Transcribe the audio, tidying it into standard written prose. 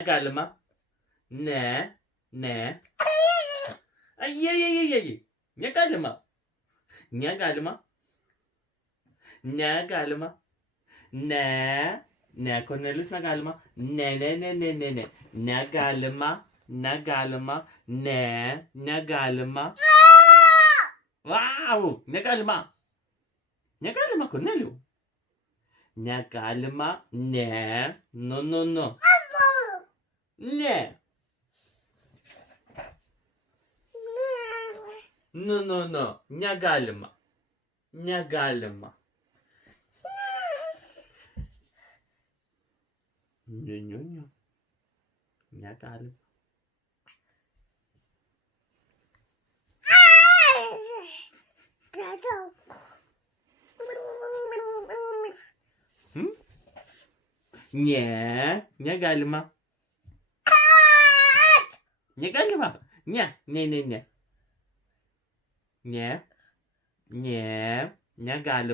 Negalima. Ne. Ai. Negalima. Negalima. Negalima. Ne. Kornelijus negalima. Ne. Negalima. Negalima. Vau! Negalima, Kornelijau. Negalima. Ne. No. Ne. No. Negalima. Ne. Negalima. Negalima. Negalima. Ne. Negalima.